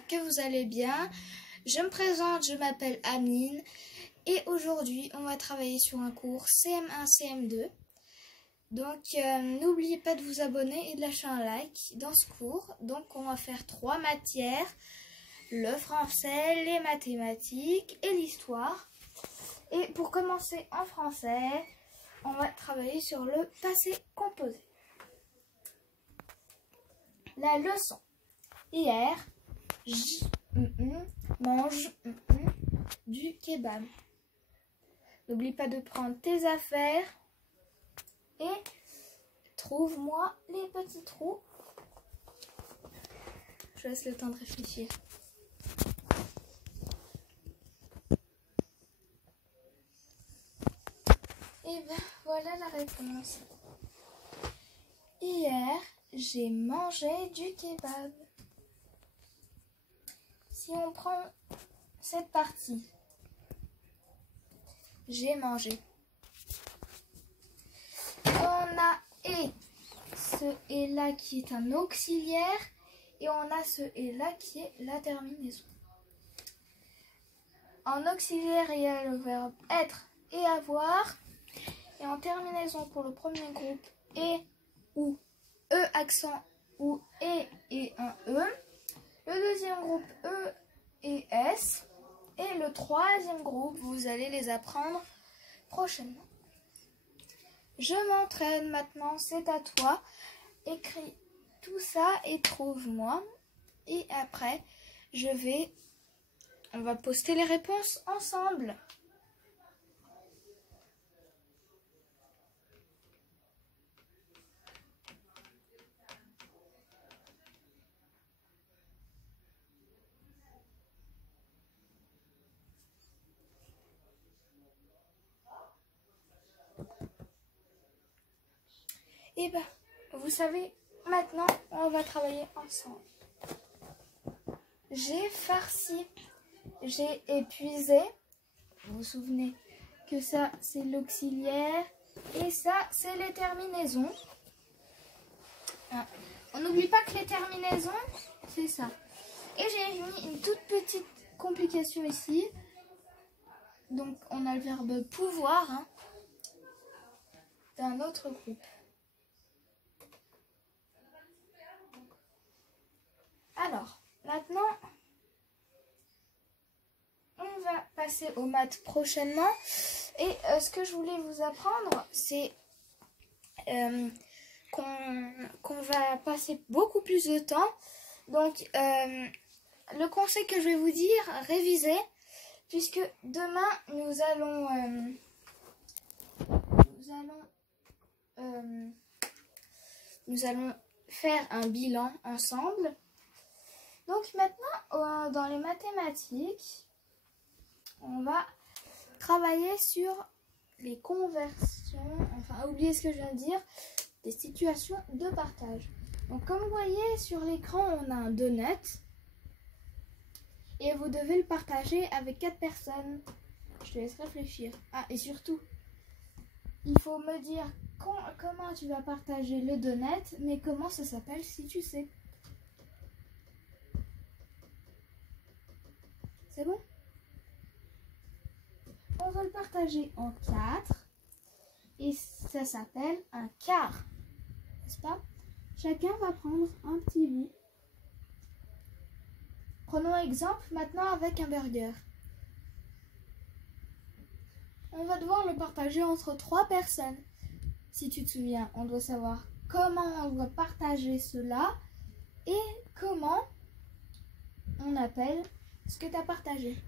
j'espère que vous allez bien. Je me présente, je m'appelle Amine et aujourd'hui on va travailler sur un cours CM1, CM2. Donc n'oubliez pas de vous abonner et de lâcher un like dans ce cours. Donc on va faire 3 matières, le français, les mathématiques et l'histoire. Et pour commencer en français, on va travailler sur le passé composé. La leçon. Hier, je mange du kebab. N'oublie pas de prendre tes affaires et trouve-moi les petits trous. Je laisse le temps de réfléchir. Et ben voilà la réponse. Hier, j'ai mangé du kebab. Si on prend cette partie, j'ai mangé. On a ce et là qui est un auxiliaire et on a ce et là qui est la terminaison. En auxiliaire, il y a le verbe être et avoir. Et en terminaison pour le premier groupe, et ou e accent ou et un e. Le deuxième groupe, e et s. Et le troisième groupe, vous allez les apprendre prochainement. Je m'entraîne maintenant, c'est à toi. Écris tout ça et trouve-moi. Et après, on va poster les réponses ensemble. Et ben, vous savez, maintenant, on va travailler ensemble. J'ai farci, j'ai épuisé. Vous vous souvenez que ça, c'est l'auxiliaire et ça, c'est les terminaisons. On n'oublie pas que les terminaisons, c'est ça. Et j'ai mis une toute petite complication ici. Donc, on a le verbe pouvoir d'un autre groupe. Alors, maintenant, on va passer aux maths prochainement. Et ce que je voulais vous apprendre, c'est qu'on va passer beaucoup plus de temps. Donc, le conseil que je vais vous dire, révisez. Puisque demain, nous allons faire un bilan ensemble. Donc maintenant, dans les mathématiques, on va travailler sur les conversions, enfin oubliez ce que je viens de dire, des situations de partage. Donc comme vous voyez sur l'écran, on a un donut et vous devez le partager avec 4 personnes. Je te laisse réfléchir. Ah, et surtout, il faut me dire comment tu vas partager le donut, mais comment ça s'appelle si tu sais. C'est bon? On va le partager en 4 et ça s'appelle un quart, n'est-ce pas? Chacun va prendre un petit bout. Prenons exemple maintenant avec un burger. On va devoir le partager entre 3 personnes. Si tu te souviens, on doit savoir comment on doit partager cela et comment on appelle ce que tu as partagé.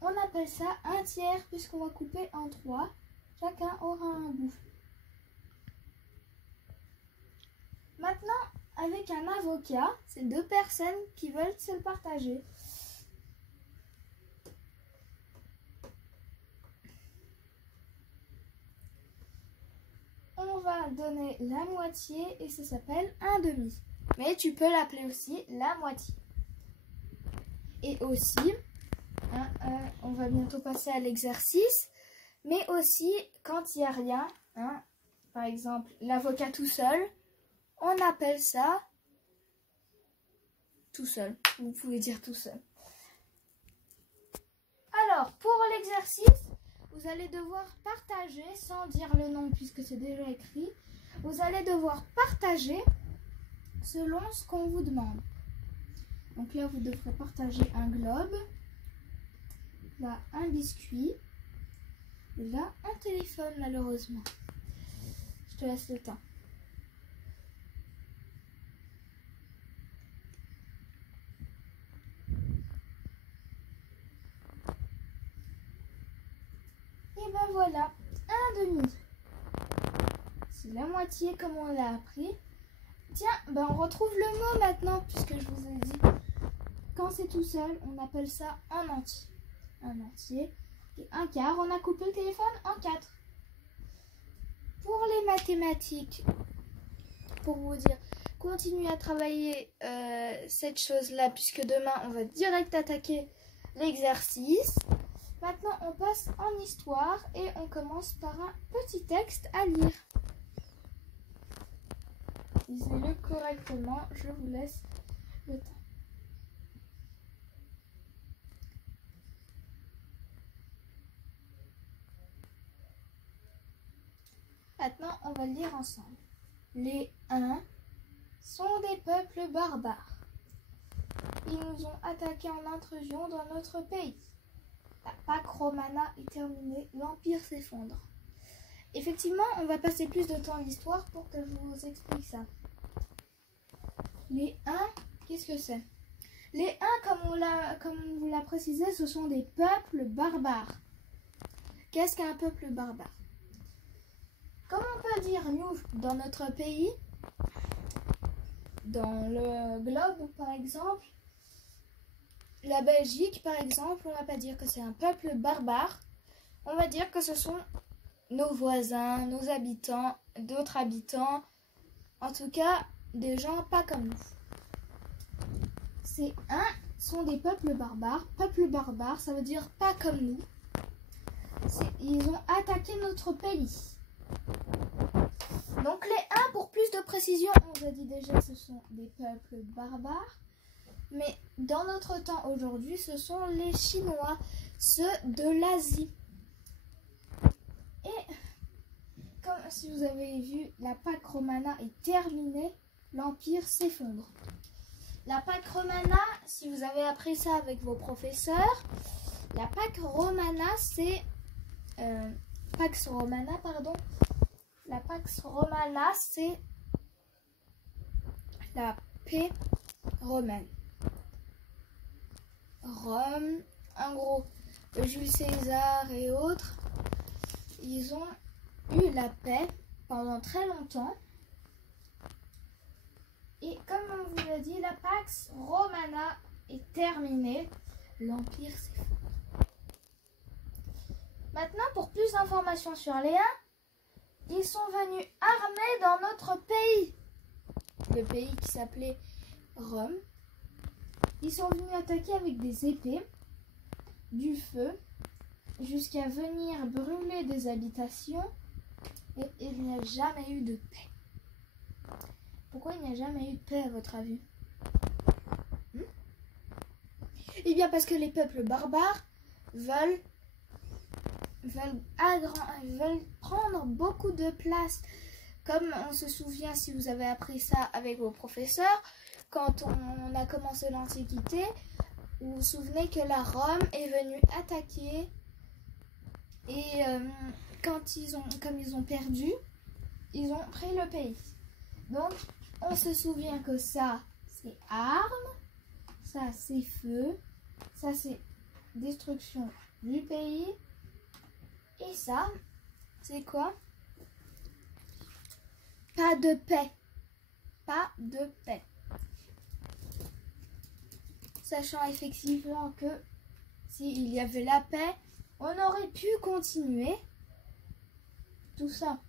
On appelle ça un tiers puisqu'on va couper en 3. Chacun aura un bout. Maintenant, avec un avocat, c'est 2 personnes qui veulent se le partager. On va donner la moitié et ça s'appelle un demi. Mais tu peux l'appeler aussi la moitié. Et aussi, on va bientôt passer à l'exercice, mais aussi quand il n'y a rien, par exemple l'avocat tout seul, on appelle ça tout seul. Vous pouvez dire tout seul. Alors, pour l'exercice, vous allez devoir partager, sans dire le nom puisque c'est déjà écrit, vous allez devoir partager selon ce qu'on vous demande. Donc là, vous devrez partager un globe, là, un biscuit, et là, un téléphone, malheureusement. Je te laisse le temps. Et ben voilà, un demi. C'est la moitié comme on l'a appris. Tiens, ben on retrouve le mot maintenant, puisque je vous ai dit. Quand c'est tout seul, on appelle ça un entier. Un entier. Et un quart, on a coupé le téléphone en 4. Pour les mathématiques, pour vous dire, continuez à travailler cette chose-là, puisque demain, on va direct attaquer l'exercice. Maintenant, on passe en histoire et on commence par un petit texte à lire. Lisez-le correctement, je vous laisse le temps. Maintenant, on va le lire ensemble. Les Huns sont des peuples barbares. Ils nous ont attaqués en intrusion dans notre pays. La Pâque romana est terminée, l'Empire s'effondre. Effectivement, on va passer plus de temps en histoire pour que je vous explique ça. Les Huns, qu'est-ce que c'est? Les Huns, comme on vous l'a précisé, ce sont des peuples barbares. Qu'est-ce qu'un peuple barbare? Comme on peut dire, nous, dans notre pays, dans le globe, par exemple, la Belgique, par exemple, on ne va pas dire que c'est un peuple barbare. On va dire que ce sont nos voisins, nos habitants, d'autres habitants, en tout cas, des gens pas comme nous. Ces Huns sont des peuples barbares. Peuple barbare, ça veut dire pas comme nous. Ils ont attaqué notre pays. Donc les Huns, pour plus de précision, on vous a dit déjà que ce sont des peuples barbares. Mais dans notre temps aujourd'hui, ce sont les Chinois, ceux de l'Asie. Et comme si vous avez vu, la Pâque romana est terminée, l'Empire s'effondre. La Pâque romana, si vous avez appris ça avec vos professeurs, la Pâque romana, c'est... Pax romana, pardon. La Pax romana, c'est la paix romaine. Rome, en gros, Jules César et autres, ils ont eu la paix pendant très longtemps. Et comme on vous l'a dit, la Pax Romana est terminée. L'Empire s'effondre. Maintenant, pour plus d'informations sur les Huns, ils sont venus armés dans notre pays. Le pays qui s'appelait Rome. Ils sont venus attaquer avec des épées, du feu, jusqu'à venir brûler des habitations. Et il n'y a jamais eu de paix. Pourquoi il n'y a jamais eu de paix à votre avis? Eh bien parce que les peuples barbares veulent prendre beaucoup de place. Comme on se souvient, si vous avez appris ça avec vos professeurs, quand on a commencé l'Antiquité, vous vous souvenez que la Rome est venue attaquer et comme ils ont perdu, ils ont pris le pays. Donc, on se souvient que ça, c'est armes, ça, c'est feu, ça, c'est destruction du pays. Et ça, c'est quoi? Pas de paix. Pas de paix. Sachant effectivement que s'il y avait la paix, on aurait pu continuer tout ça.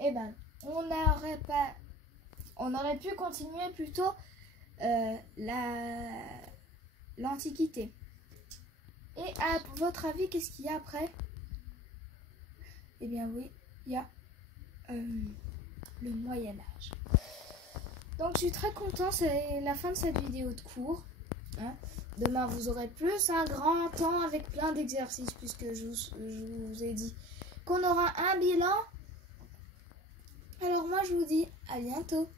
Eh ben, on aurait pu continuer plutôt l'Antiquité. Et à votre avis, qu'est-ce qu'il y a après? Eh bien oui, il y a le Moyen-Âge. Donc je suis très content, c'est la fin de cette vidéo de cours. Hein. Demain vous aurez plus un grand temps avec plein d'exercices puisque je vous ai dit qu'on aura un bilan. Alors moi je vous dis à bientôt.